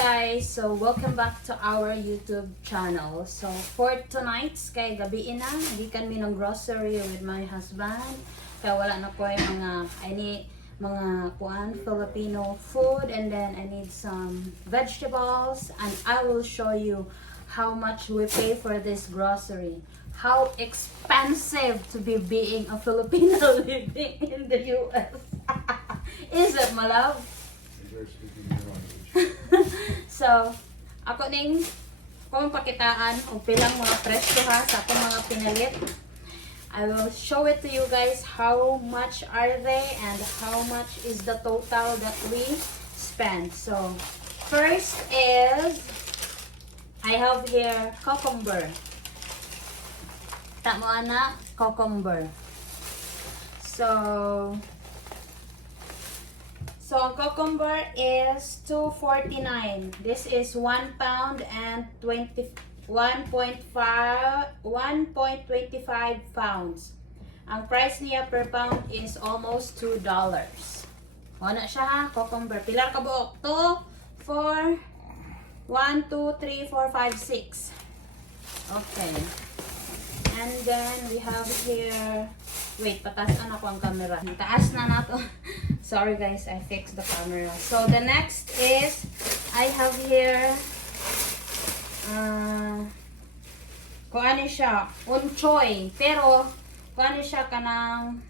guys, so welcome back to our YouTube channel. So for tonight's kay gabi na, nagikan mi ng grocery with my husband. Kaya wala na ko yung I need mga Filipino food, and then I need some vegetables, and I will show you how much we pay for this grocery. How expensive to be being a Filipino living in the US. Is it, my love? So, ako ning kung pakitaan o pilang mga presyo ha sa akong mga pinalit. I will show it to you guys how much are they and how much is the total that we spend. So, first is I have here cucumber. Tamo ana, cucumber. So ang cucumber is $2.49. This is 1 pound and 1.25 pounds. Ang price niya per pound is almost $2. Wala siya ha, cucumber. Pilar ka buok? 2, 4, 1, 2, 3, 4, 5, 6. Okay. And then we have here, wait, patasan ako ang camera. Taas na nato. Sorry guys, I fixed the camera. So the next is, I have here, kung ano siya, unchoy. Pero, kung ano siya kanang,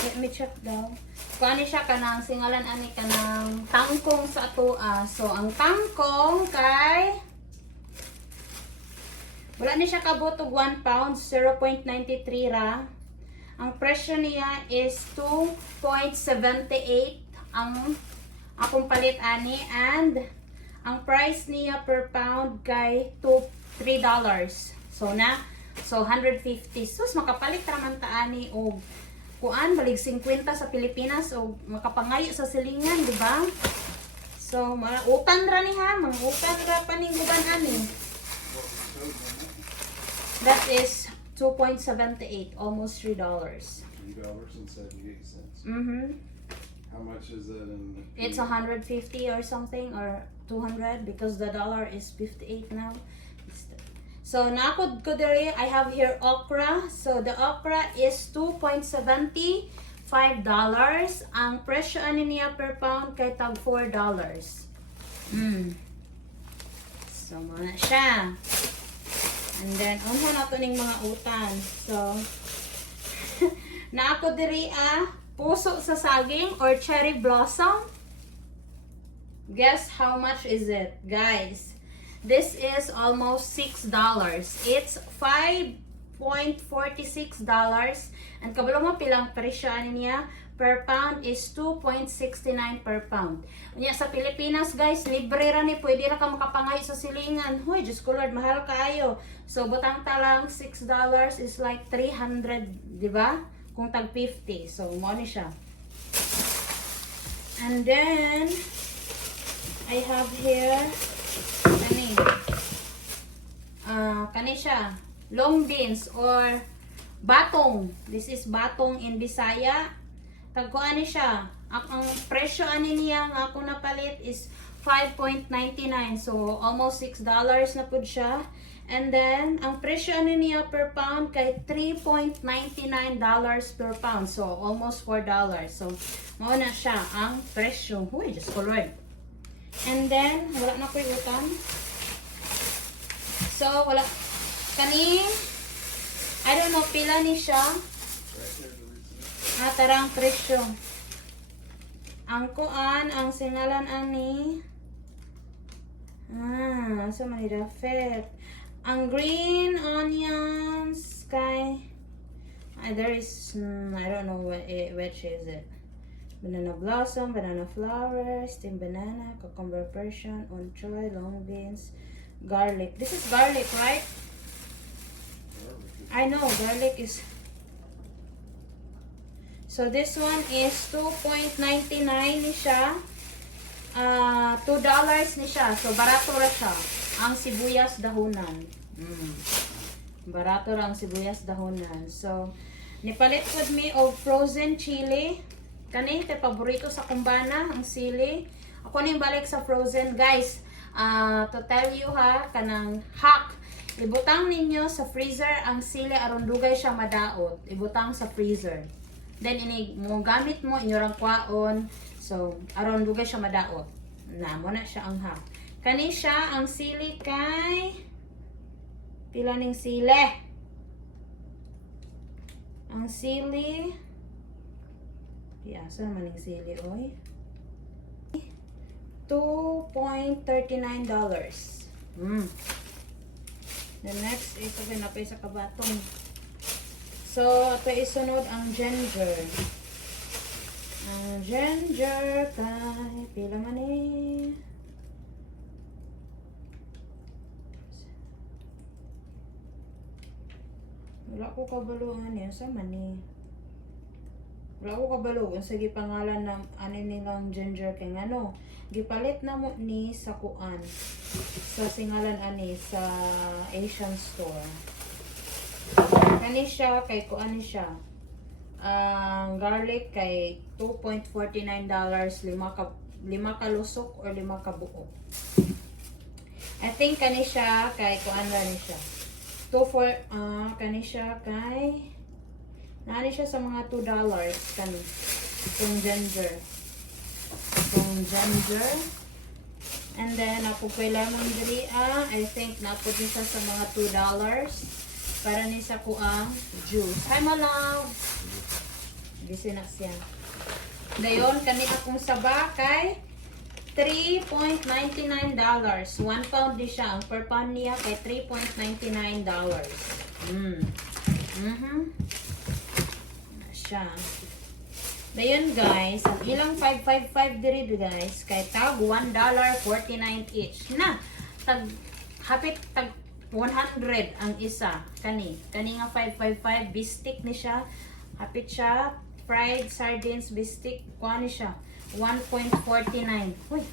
let me check daw. Kung ano siya kanang, singalan ani kanang tangkong sa atua. So, ang tangkong kay, wala ni siya kabutog 1 pound, 0.93 ra. Ang presyo niya is 2.78 ang akong palit ani, and ang price niya per pound kay $3. So 150. Sus makapalit ra man ta ani og kuan balig 50 sa Pilipinas o makapangayo sa silingan, di ba? So utan ra ni ha, mga utan ra paningguban ani. That is 2.78, almost $3. $3.78. Mm-hmm. How much is it in? It's 150 or something, or 200, because the dollar is 58 now. So nakod ko diri, I have here okra. So the okra is $2.75. Ang presyo ani niya per pound kay tag $4. So muna siya. And then, unho na to ning mga utan. So, na ako diri puso sa saging or cherry blossom. Guess how much is it, guys? This is almost $6. It's $5.46. And kabalo mo pilang presyo niya per pound is 2.69 per pound. Unya sa Pilipinas guys, libre ra ni, pwede ra ka makapangay sa silingan. Hoy, Diyos ko Lord, mahal kaayo. So butang talang $6 is like 300, di ba? Kung tag 50. So mo ni siya. And then I have here kani siya, long beans or batong. This is batong in Bisaya. Tagkuan ni siya. Ang presyo ani niya nga ako napalit is $5.99. So almost $6 na pud siya. And then ang presyo ani niya per pound kay $3.99 per pound. So almost $4. So mao na siya ang presyo. Huy, just ko Lord. And then wala na ko utang. So wala kani, I don't know pila ni siya. Tarang presyo. Ang kuan, ang singalan ani. So many effect. Ang green onions kay there is I don't know which is it. Banana blossom, banana flower, steamed banana, cucumber Persian, unchoy, long beans, garlic. This is garlic, right? I know garlic is. So this one is $2.99 ni siya. $2 ni siya. So barato ra siya. Ang sibuyas dahonan. Barato ra ang sibuyas dahonan. So nipalit pud mi og frozen chili. Kani kay paborito sa kumbana ang sili. Ako ning balik sa frozen, guys. To tell you ha, kanang hack. Ibutang ninyo sa freezer ang sili aron dugay siya madaot. Ibutang sa freezer. Then ini mo gamit mo inyong kwaon. So aron dugay siya madaot. Namo na siya ang hack. Kani siya ang sili kay pila ning sili. Ang sili Asa naman yung sili, oy? $2.39. The next is pinapay sa kabatong. So, ito isunod ang ginger. Ang ginger kay pila man eh. Wala ko kabaluan niya sa mani. Wala ko kabalo kung sige pangalan ng ano nilang ginger kay ano. Gipalit na mo ni sa kuan. Sa singalan ani sa Asian store. Kani siya kay kuan ni siya. Ang garlic kay $2.49, 5 ka lusok or 5 ka buo. I think kani siya kay kuan ra ni siya. Kani siya kay nani siya sa mga $2 kani. Itong ginger. And then ako kay lemon diri I think napod ni siya sa mga $2 para ni sa kuang juice. Hi my love. Busy na siya. Dayon kani akong saba kay $3.99. 1 pound di siya. Ang per pound niya kay $3.99. Siya. Dayon guys, ang ilang 555 diri guys, kay tag $1.49 each. Na, hapit tag 100 ang isa. Kani nga 555 bistik ni siya. Hapit siya fried sardines bistik. Kuha ni siya 1.49. Uy,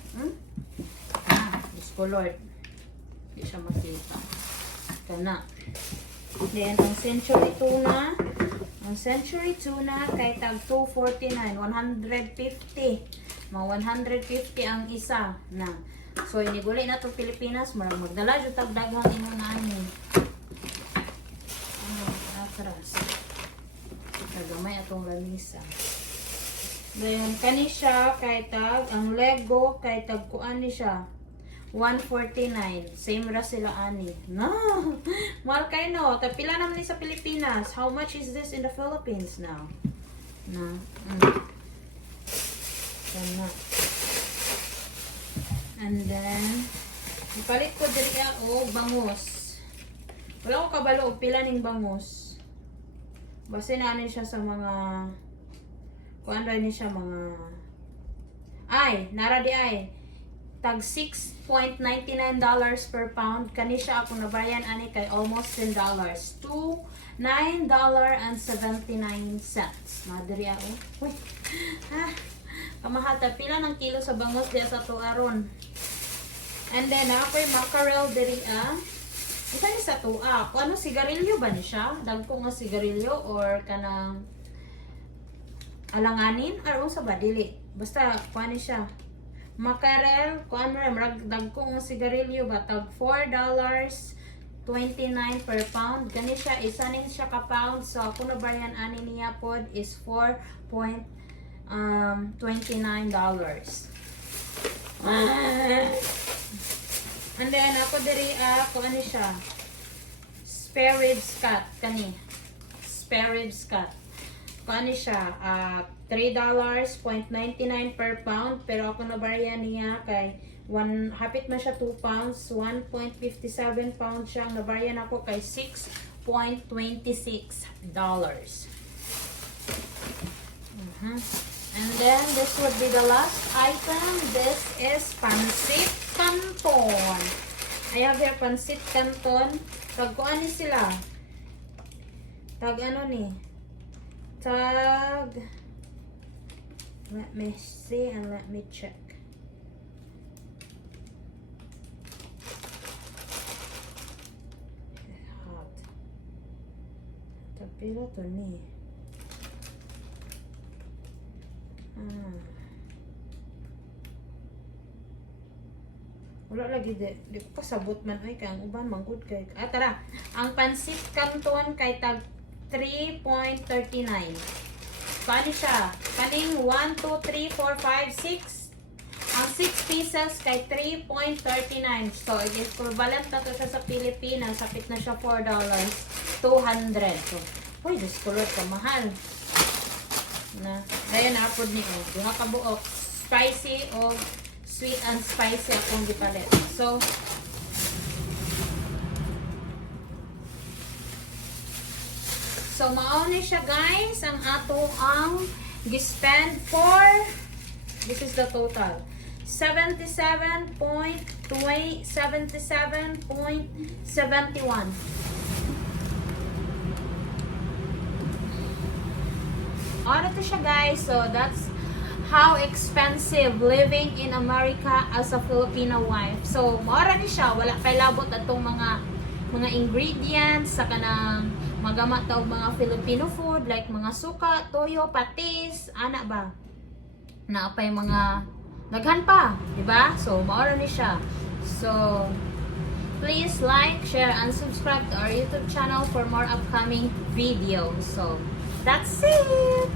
Diyos ko Lord. Hindi siya makita. Kana. Then, ang century tuna. Ang century tuna kay tag $2.49, 150. Mga 150 ang isa na. So iniguli na to Pilipinas, magdala jud tag daghang inunahan ni. Atras. Nagamay atong lamisa. Dayon kani siya kay tag ang Lego kay tag kuan ni siya. 149. Same ra sila ani. No. Mahal kayo no. Pila naman ni sa Pilipinas. How much is this in the Philippines now? No. Sana. And then, ipalit ko diri o bangus. Wala ko kabalo og pila ning bangus. Basta na ani siya sa mga kuan ra ni siya mga nara di ay tag $6.99 per pound. Kani siya ako nabayan ani kay almost $10 to $9.79. Madiri ako. Uy. Kamahata pila ng kilo sa bangus diya sa tuaron. And then ako'y mackerel diri isa ni sa tuwa. Ano sigarilyo ba ni siya? Dagko nga sigarilyo or kanang alanganin or unsa ba dili? Basta kuan ni siya. Mackerel, kuan ra dagko nga sigarilyo ba tag $4.29 per pound. Gani siya isa ning siya ka pound. So ako na bayan ani niya pod is $4.29. And then ako diri kuan ni siya. Spare ribs cut kani. Spare ribs cut. Kuan ni siya $3.99 per pound, pero ako nabayan niya kay hapit man siya 2 pounds, 1.57 pounds siya. Nabayan ako kay $6.26. And then this would be the last item. This is pancit canton. I have here pancit canton. Tag kuan ni sila. Tag ano ni? Tag let me see and let me check. Hot. Tapila to ni. Wala lagi di ko pasabot man oy kay ang uban manggod kay. Tara. Ang pansit canton kay tag 3.39. Paano siya? Kaning 1 2 3 4 5 6. Ang 6 pieces kay 3.39. So, equivalent na to siya sa Pilipinas. Sapit na siya $4. 200. So, uy, diskulot ka mahal. Na, dayan na apod ni o. Duha ka buok. Spicy o sweet and spicy akong gipalit. So mao ni siya guys ang ato ang gispend for, this is the total, 77.71. Ano to siya guys. So that's how expensive living in America as a Filipino wife. So mora ni siya, wala kay labot atong mga ingredients sa kanang magamat og mga Filipino food like mga suka, toyo, patis, ana ba? Naapay mga daghan pa, di ba? So mora ni siya. So please like, share, and subscribe to our YouTube channel for more upcoming videos. So that's it.